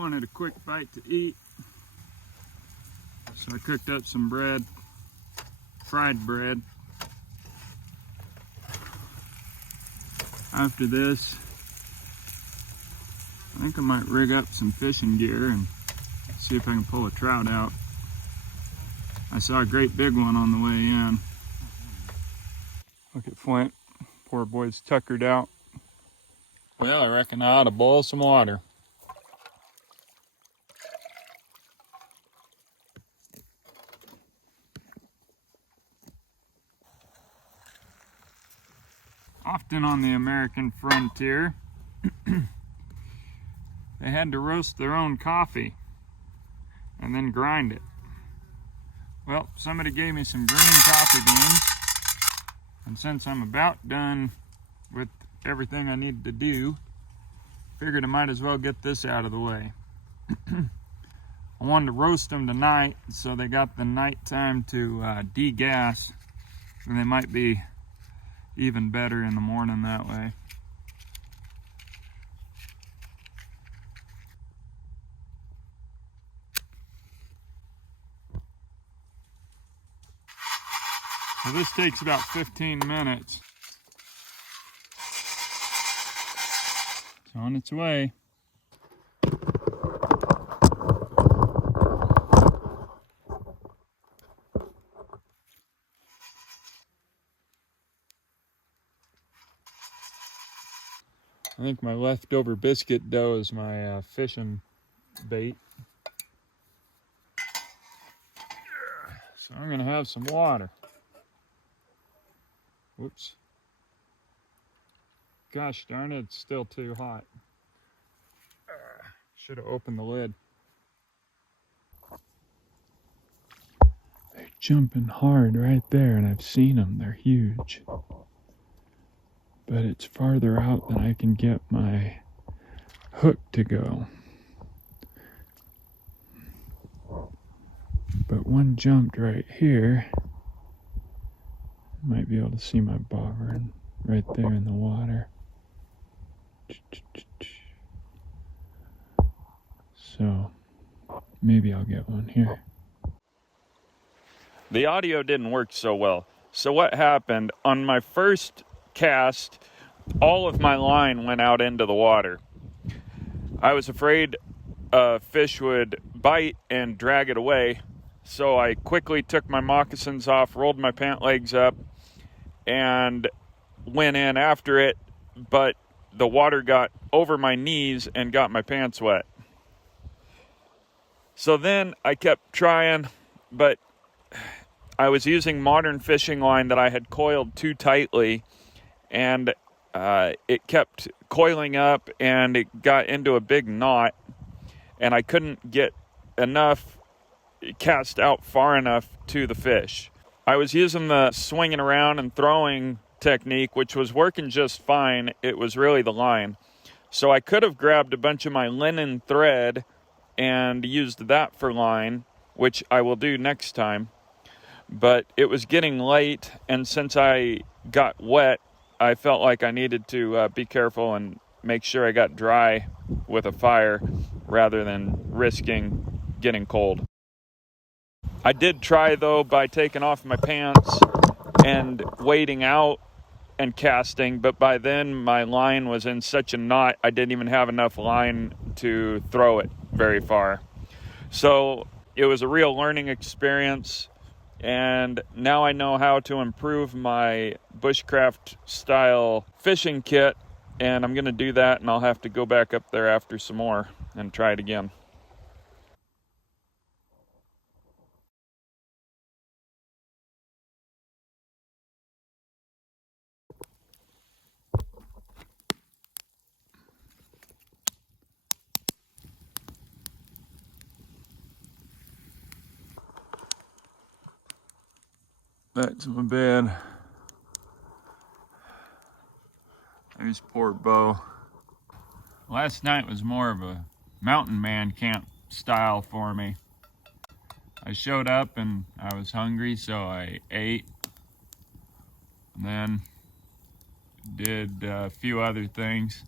wanted a quick bite to eat, so I cooked up some bread, fried bread. After this, I think I might rig up some fishing gear and see if I can pull a trout out. I saw a great big one on the way in. Look at Flint, poor boy's tuckered out. Well, I reckon I ought to boil some water. Often on the American frontier, they had to roast their own coffee and then grind it. Well, somebody gave me some green coffee beans, and since I'm about done with everything I need to do, figured I might as well get this out of the way. I wanted to roast them tonight, so they got the night time to degas, and they might be even better in the morning that way. So this takes about 15 minutes. It's on its way. I think my leftover biscuit dough is my fishing bait. So I'm gonna have some water. Whoops. Gosh darn it, it's still too hot. Should have opened the lid. They're jumping hard right there, and I've seen them. They're huge. But it's farther out than I can get my hook to go. But one jumped right here. Might be able to see my bobber right there in the water. So maybe I'll get one here. The audio didn't work so well. So what happened on my first cast, all of my line went out into the water. I was afraid a fish would bite and drag it away, so I quickly took my moccasins off, rolled my pant legs up, and went in after it, but the water got over my knees and got my pants wet. So then I kept trying, but I was using modern fishing line that I had coiled too tightly, and it kept coiling up and it got into a big knot, and I couldn't get enough cast out far enough to the fish. I was using the swinging around and throwing technique, which was working just fine. It was really the line. So I could have grabbed a bunch of my linen thread and used that for line, which I will do next time. But it was getting late, and since I got wet, I felt like I needed to be careful and make sure I got dry with a fire rather than risking getting cold. I did try, though, by taking off my pants and wading out and casting, but by then my line was in such a knot I didn't even have enough line to throw it very far. So it was a real learning experience, and now I know how to improve my bushcraft style fishing kit, and I'm going to do that, and I'll have to go back up there after some more and try it again. Back to my bed. There's poor Bo. Last night was more of a mountain man camp style for me. I showed up and I was hungry, so I ate. And then did a few other things.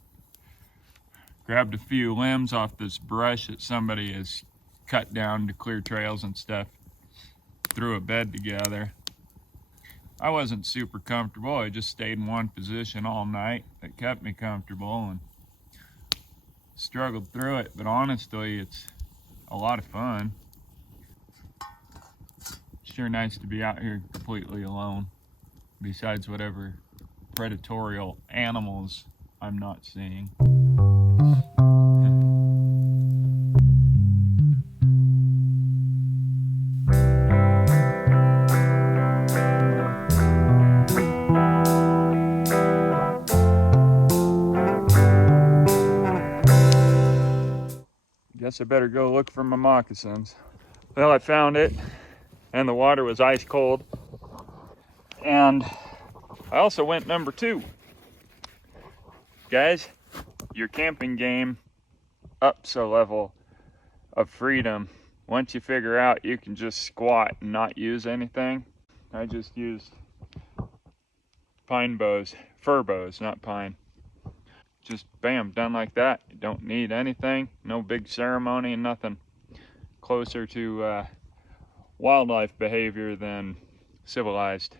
Grabbed a few limbs off this brush that somebody has cut down to clear trails and stuff. Threw a bed together. I wasn't super comfortable. I just stayed in one position all night. That kept me comfortable and struggled through it, but honestly, it's a lot of fun. Sure nice to be out here completely alone, besides whatever predatorial animals I'm not seeing. Guess I better go look for my moccasins. Well, I found it, and the water was ice cold. And I also went number 2. Guys, your camping game ups a level of freedom. Once you figure out you can just squat and not use anything. I just used pine bows, fir bows, not pine. Just bam, done like that. You don't need anything, no big ceremony, nothing. Closer to wildlife behavior than civilized.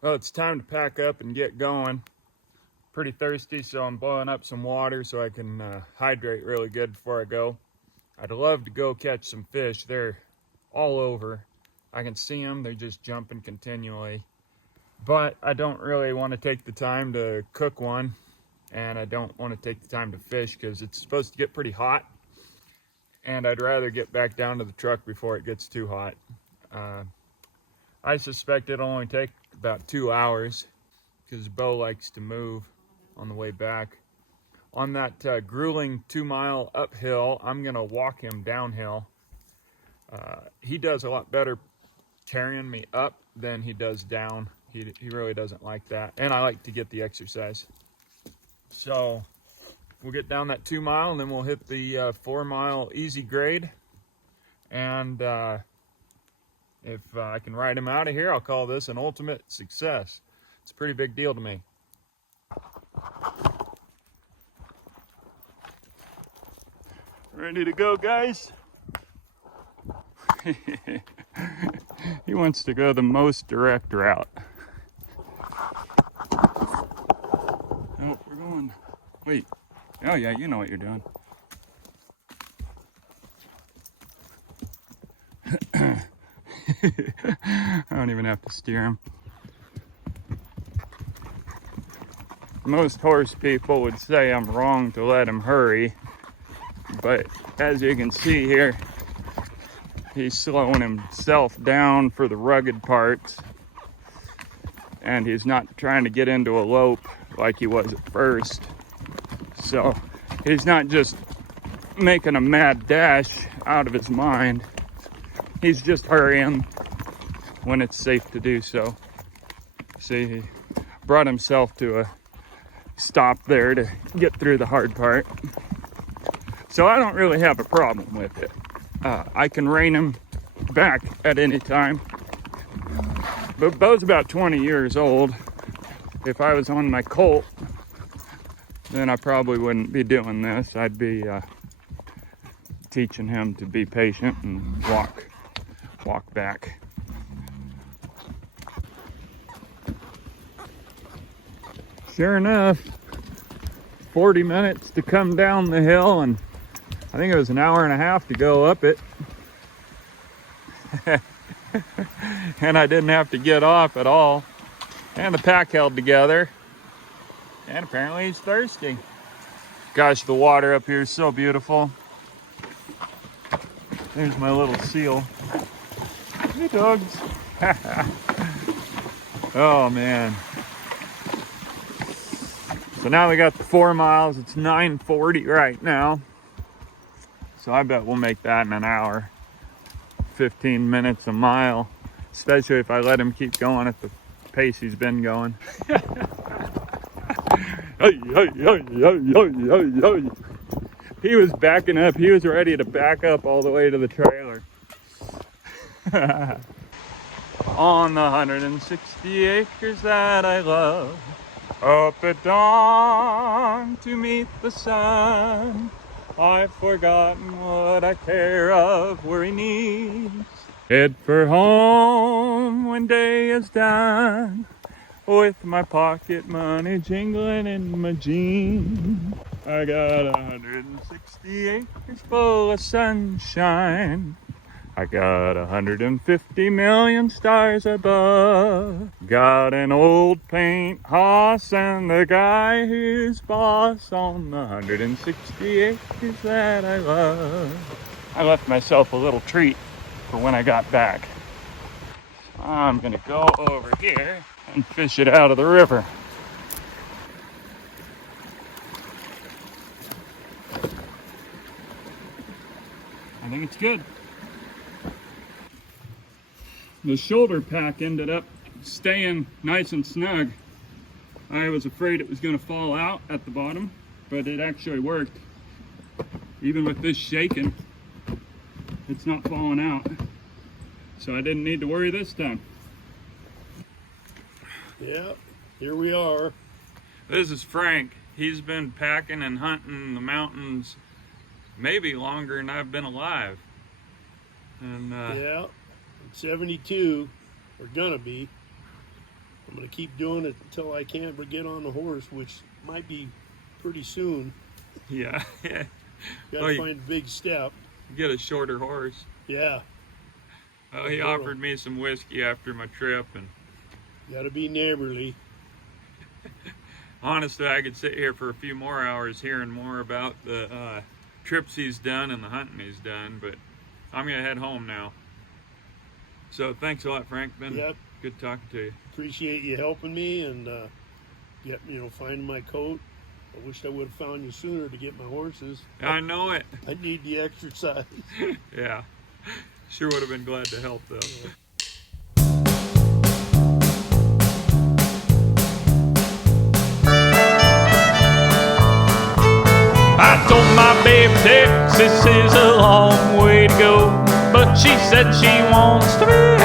Well, it's time to pack up and get going. Pretty thirsty, so I'm boiling up some water so I can hydrate really good before I go. I'd love to go catch some fish. They're all over. I can see them, they're just jumping continually. But I don't really want to take the time to cook one, and I don't want to take the time to fish because it's supposed to get pretty hot, and I'd rather get back down to the truck before it gets too hot. I suspect it'll only take about 2 hours because Bo likes to move on the way back. On that grueling 2-mile uphill, I'm going to walk him downhill. He does a lot better carrying me up than he does down. He really doesn't like that, and I like to get the exercise. So we'll get down that 2-mile, and then we'll hit the 4-mile easy grade, and if I can ride him out of here, I'll call this an ultimate success. It's a pretty big deal to me. Ready to go, guys? He wants to go the most direct route. Oh, we're going. Wait. Oh, yeah, you know what you're doing. I don't even have to steer him. Most horse people would say I'm wrong to let him hurry, but as you can see here, he's slowing himself down for the rugged parts, and he's not trying to get into a lope like he was at first. So he's not just making a mad dash out of his mind. He's just hurrying when it's safe to do so. See, he brought himself to a stop there to get through the hard part. So I don't really have a problem with it. I can rein him back at any time. But Bo's about 20 years old. If I was on my colt, then I probably wouldn't be doing this. I'd be teaching him to be patient and walk back. Sure enough, 40 minutes to come down the hill, and I think it was an hour and a half to go up it. And I didn't have to get off at all. And the pack held together. And apparently he's thirsty. Gosh, the water up here is so beautiful. There's my little seal. Hey, dogs. Oh, man. So now we got the 4 miles. It's 9:40 right now. So I bet we'll make that in an hour. 15 minutes a mile. Especially if I let him keep going at the pace he's been going. He was backing up. He was ready to back up all the way to the trailer. on the 160 acres that I love. Up at dawn to meet the sun, I've forgotten what I care of where he needs. Head for home when day is done, with my pocket money jingling in my jeans. I got 160 acres full of sunshine. I got 150 million stars above. Got an old paint hoss and the guy who's boss on the 160 acres that I love. I left myself a little treat for when I got back. I'm gonna go over here and fish it out of the river. I think it's good. The shoulder pack ended up staying nice and snug. I was afraid it was going to fall out at the bottom, but it actually worked. Even with this shaking, it's not falling out. So I didn't need to worry this time. Yeah, here we are. This is Frank. He's been packing and hunting the mountains maybe longer than I've been alive. And yeah, I'm 72, or gonna be. I'm gonna keep doing it until I can't get on the horse, which might be pretty soon. Yeah. Gotta find a big step. Get a shorter horse. Yeah. Oh, he offered me some whiskey after my trip, and gotta be neighborly. Honestly, I could sit here for a few more hours hearing more about the trips he's done and the hunting he's done, but I'm gonna head home now. So thanks a lot, Frank. Been good talking to you. Appreciate you helping me and finding my coat. I wish I would have found you sooner to get my horses. I know it. I need the exercise. Yeah. Sure would have been glad to help, though. Yeah. I told my baby Texas is a long way to go, but she said she wants to be